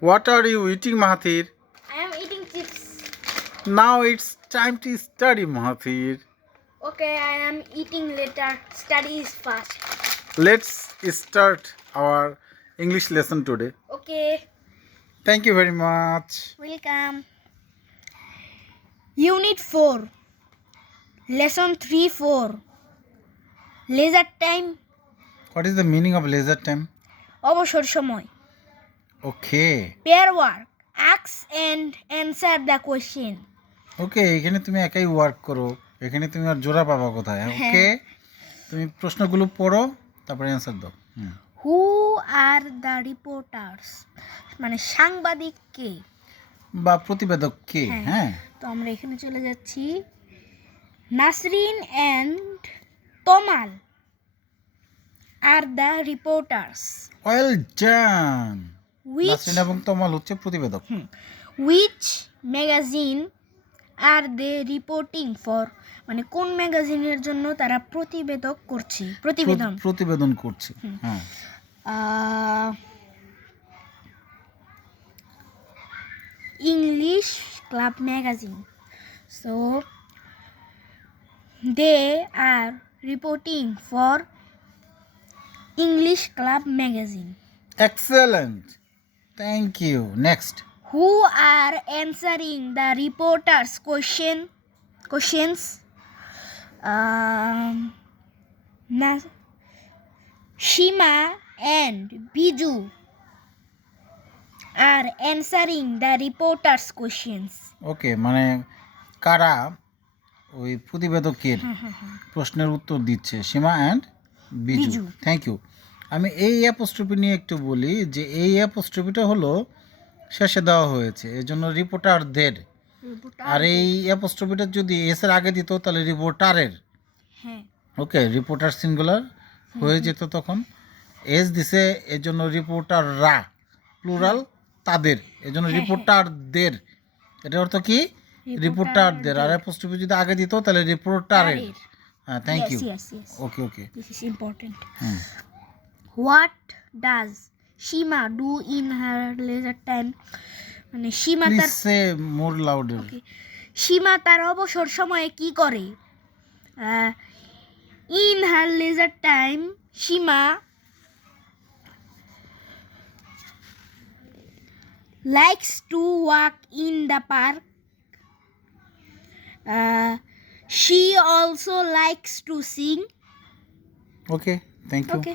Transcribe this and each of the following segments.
What are you eating, Mahathir? I am eating chips. Now it's time to study, Mahathir. Okay, I am eating later. Study is fast. Let's start our English lesson today. Okay, Thank you very much. welcome. Unit 4. Lesson 3 4. Leisure time. What is the meaning of leisure time? অবসর সময় Okay. Pair work আক্স and answer the question okay এখানে তুমি একাই work করো। এখানে তুমি আর জোড়া পাবা কোথায় ওকে তুমি প্রশ্নগুলো পড়ো তারপরে অ্যান্সার দাও। হু আর দ্য রিপোর্টার্স মানে সাংবাদিক কে? বা প্রতিবেদক কে হ্যাঁ। হ্যাঁ? তো আমরা এখানে চলে যাচ্ছি। Nasrin and Tamal are the reporters well done Nasrin এবং তমাল হচ্ছে প্রতিবেদক। Which magazine are they reporting for মানে কোন ম্যাগাজিনের জন্য তারা প্রতিবেদক করছে? প্রতিবেদন। প্রতিবেদন করছে। হ্যাঁ। English club magazine so they are reporting for English club magazine excellent thank you next who are answering the reporters question questions um, Na- shima and biju are answering the reporters questions okay মানে কারা ওই প্রতিবেদকের প্রশ্নের উত্তর দিচ্ছে Seema and Biju. Thank you আমি এই apostrophe নিয়ে একটু বলি যে এই অ্যাপোস্ট্রপিটা হলো শেষে দেওয়া হয়েছে এই জন্য রিপোর্টারদের আর এই অ্যাপোস্ট্রপিটা যদি এস এর আগে দিত তাহলে রিপোর্টারের হ্যাঁ। ওকে রিপোর্টার সিঙ্গুলার হয়ে যেত তখন। এস দিছে এর জন্য রিপোর্টাররা প্লুরাল তাদের এই জন্য রিপোর্টারদের এটার অর্থ কি? রিপোর্টারদের আর অ্যাপোস্ট্রপি যদি আগে দিত তাহলে রিপোর্টারের হ্যাঁ thank you okay okay this is important হুম। What does shima do in her leisure time মানে সীমা তার সে মোর লাউডার সীমা তার অবসর সময়ে কি করে? In her leisure time Seema likes to walk in the park she also likes to sing okay thank you okay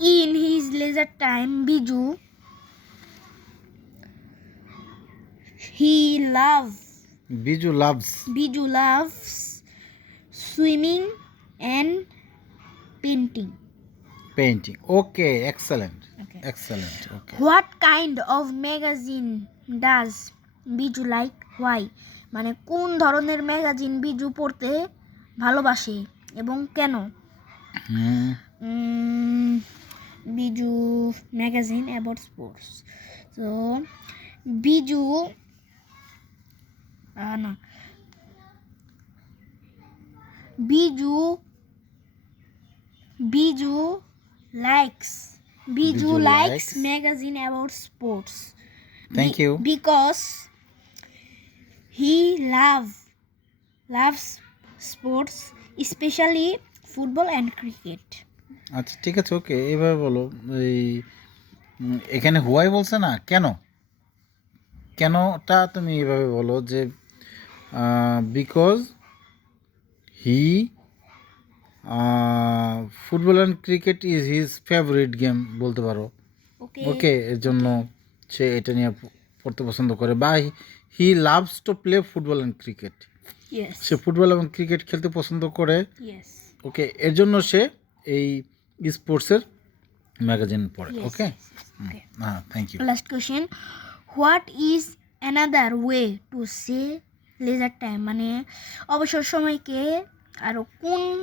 in his leisure time biju he loves Biju loves Biju loves swimming and painting. Painting okay excellent Okay. Excellent okay What kind of magazine does Biju like? Why? মানে কোন ধরনের magazine Biju পড়তে ভালোবাসে এবং কেন magazine about sports. So Biju uh, no. Biju Biju likes Biju, Biju likes, likes magazine about sports. Thank Be you. Because he love loves sports, especially football and cricket. আচ্ছা ঠিক আছে ওকে এইভাবে বলো এই এখানে হুয়াই বলছে না? কেন? কেনটা তুমি এইভাবে বলো যে because he football and cricket is his favourite game বলতে পারো। ওকে এর জন্য সে এটা নিয়ে পড়তে পছন্দ করে। বা he loves to play football and cricket say football এবং ক্রিকেট খেলতে পছন্দ করে। ওকে এর জন্য সে এই স্পোর্টসের ম্যাগাজিন পড়ে ওকে হ্যাঁ thank you Last question. What is another way to say leisure time মানে অবসর সময়কে আরও কোন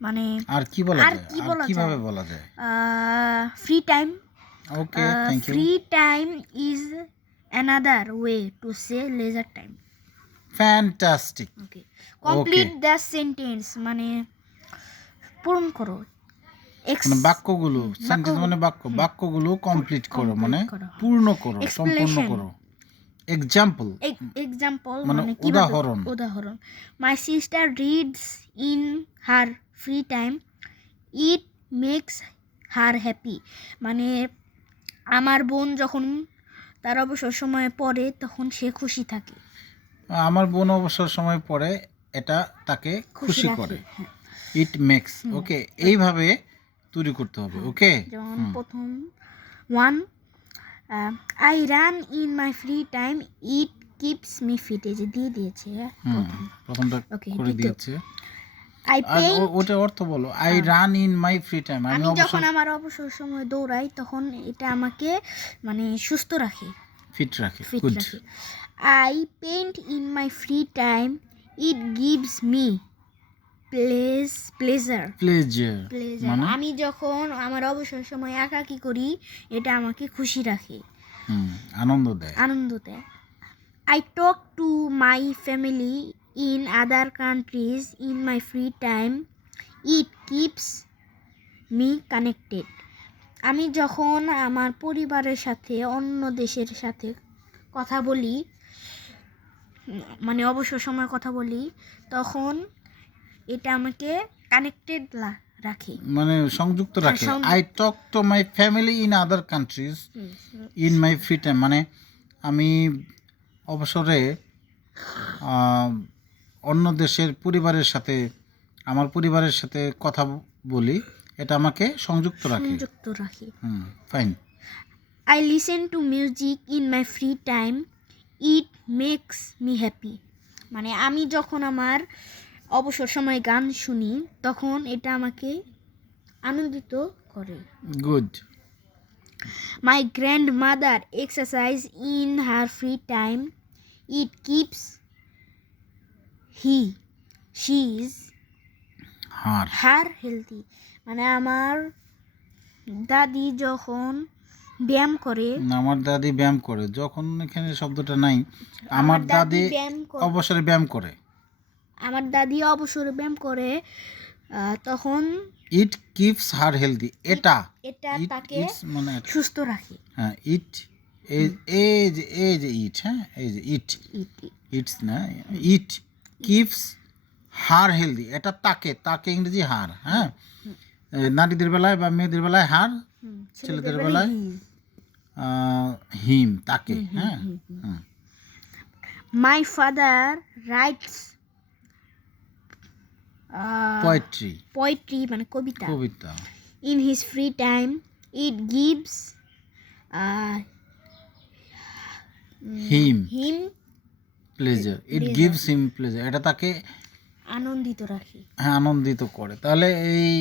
মানে আর কি বলা আর কি বলা কীভাবে? বলা যায়? Free time okay thank you free time is another way to say leisure time fantastic okay complete the sentence মানে পূরণ করো। মানে বাক্যগুলো সেন্টেন্স মানে বাক্য বাক্যগুলো কমপ্লিট করো মানে পূর্ণ করো সম্পূর্ণ করো। এক্সাম্পল এক্সাম্পল মানে মানে উদাহরণ। উদাহরণ। My sister reads in her free time it makes her happy মানে আমার বোন যখন তার অবসর সময়ে পড়ে তখন সে খুশি থাকে। আমার বোন অবসর সময় পড়ে এটা তাকে খুশি করে। ইট মেক্স ওকে এইভাবে তৈরি করতে হবে ওকে যেমন প্রথম one I run in my free time it keeps me fit এই যে দিয়ে দিয়েছে হ্যাঁ, প্রথম। প্রথমটা করে দিয়েছে। আই আর পেইন্ট ও- ওটার অর্থ বলো I run in my free time আমি যখন আমার অবসর সময় দৌড়াই তখন এটা আমাকে মানে সুস্থ রাখে। ফিট রাখে ফিট গুড রাখে। I paint in my free time it gives me place pleasure pleasure pleasure মানে? আমি যখন আমার অবসর সময় আঁকাকি করি এটা আমাকে খুশি রাখে। হুম, আনন্দ দেয়। আনন্দ দেয়। I talk to my family in other countries in my free time it keeps me connected আমি যখন আমার পরিবারের সাথে অন্য দেশের সাথে কথা বলি উম, মানে অবসর সময় কথা বলি তখন এটা আমাকে কানেক্টেড রাখে। মানে সংযুক্ত হ্যাঁ, রাখে। I talk to my family in other countries in my free time মানে আমি অবসরে অন্য দেশের পরিবারের সাথে আমার পরিবারের সাথে কথা বলি এটা আমাকে সংযুক্ত রাখে। সংযুক্ত রাখে। হুম fine I listen to music in my free time it makes me happy মানে আমি যখন আমার অবসর সময় গান শুনি তখন এটা আমাকে আনন্দিত করে। Good my grand mother exercise in her free time it keeps he she is her her healthy মানে আমার দাদি যখন ব্যায়াম করে আমার দাদি ব্যায়াম করে যখন এখানে শব্দটা নাই আমার দাদি ব্যায়াম অবসরে ব্যায়াম করে। আমার দাদি অবসরে ব্যায়াম করে তখন ইট কিপস হার হেলদি এটা। এটা তাকে মানে সুস্থ রাখে। হ্যাঁ ইট এই যে এই যে ইট হ্যাঁ এই যে ইট ইট ইট। ইটস না ইট কিপস হার হেলদি এটা তাকে তাকে ইংরেজি হার হ্যাঁ? নারীদের বেলায় বা মেয়েদের বেলায় হার ছেলেদের বেলায় হিম তাকে হ্যাঁ। My father writes poetry poetry মানে কবিতা। কবিতা। In his free time it gives him him pleasure it gives him pleasure এটা তাকে আনন্দিত রাখে। হ্যাঁ আনন্দিত করে। তাহলে এই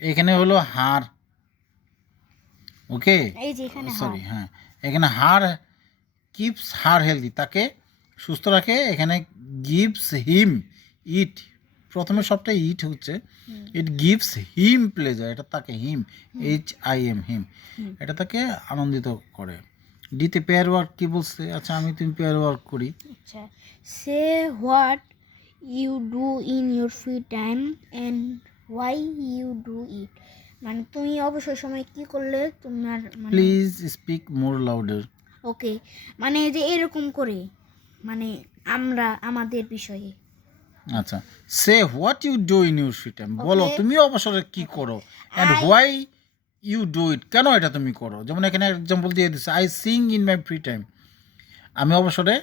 এখানে হলো হার। ওকে এই যে এখানে সরি হ্যাঁ। এখানে হার কিপস হার হেলদি তাকে সুস্থ রাখে এখানে গিভস হিম ইট প্রথমে সবটা ইট হচ্ছে। ইট গিভস হিম প্লেজার এটা তাকে him. H I M him. এটা তাকে আনন্দিত করে। ডিতে পেয়ার ওয়ার্ক কি বলছে? আচ্ছা আমি তুমি পেয়ার ওয়ার্ক করি। আচ্ছা say what you do in your free time and why you do it মানে তুমি অবসর সময় কি করলে? তোমার মানে please speak more louder okay মানে যে এরকম করে মানে আমরা আমাদের বিষয়ে। আচ্ছা। Say what you do in your free time বলো তুমি অবসরে কি করো? And why you do it কেন এটা তুমি করো? যেমন এখানে এক্সাম্পল দিয়ে দিচ্ছে I sing in my free time আমি অবসরে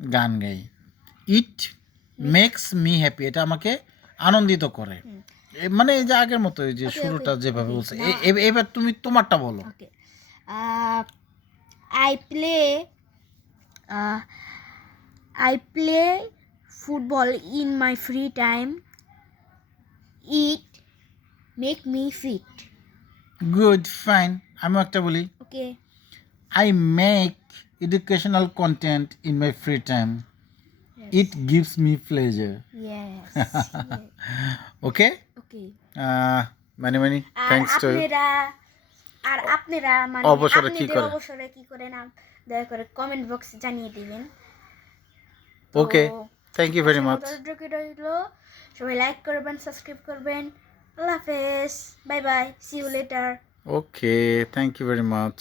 গান গাই। ইট মেক্স মি হ্যাপি এটা আমাকে আনন্দিত করে। মানে এই যে আগের মতো এই যে শুরুটা যেভাবে বলছে। এবার তুমি তোমারটা বলো। I play I play football in my free time. It make me fit Good, fine আমিও একটা বলি okay I make educational content in my free time. It gives me pleasure. Yes. Okay? Okay Uh, many, many আর thanks to you. আপনারা আর আপনারা মানে অবসরে কি করেন? অবসরে কি করেন দয়া করে কমেন্ট বক্সে জানিয়ে দিবেন Okay. Thank you very much সবাই লাইক করবেন সাবস্ক্রাইব করবেন। আল্লাহ হাফেজ। Bye bye see you later okay thank you very much.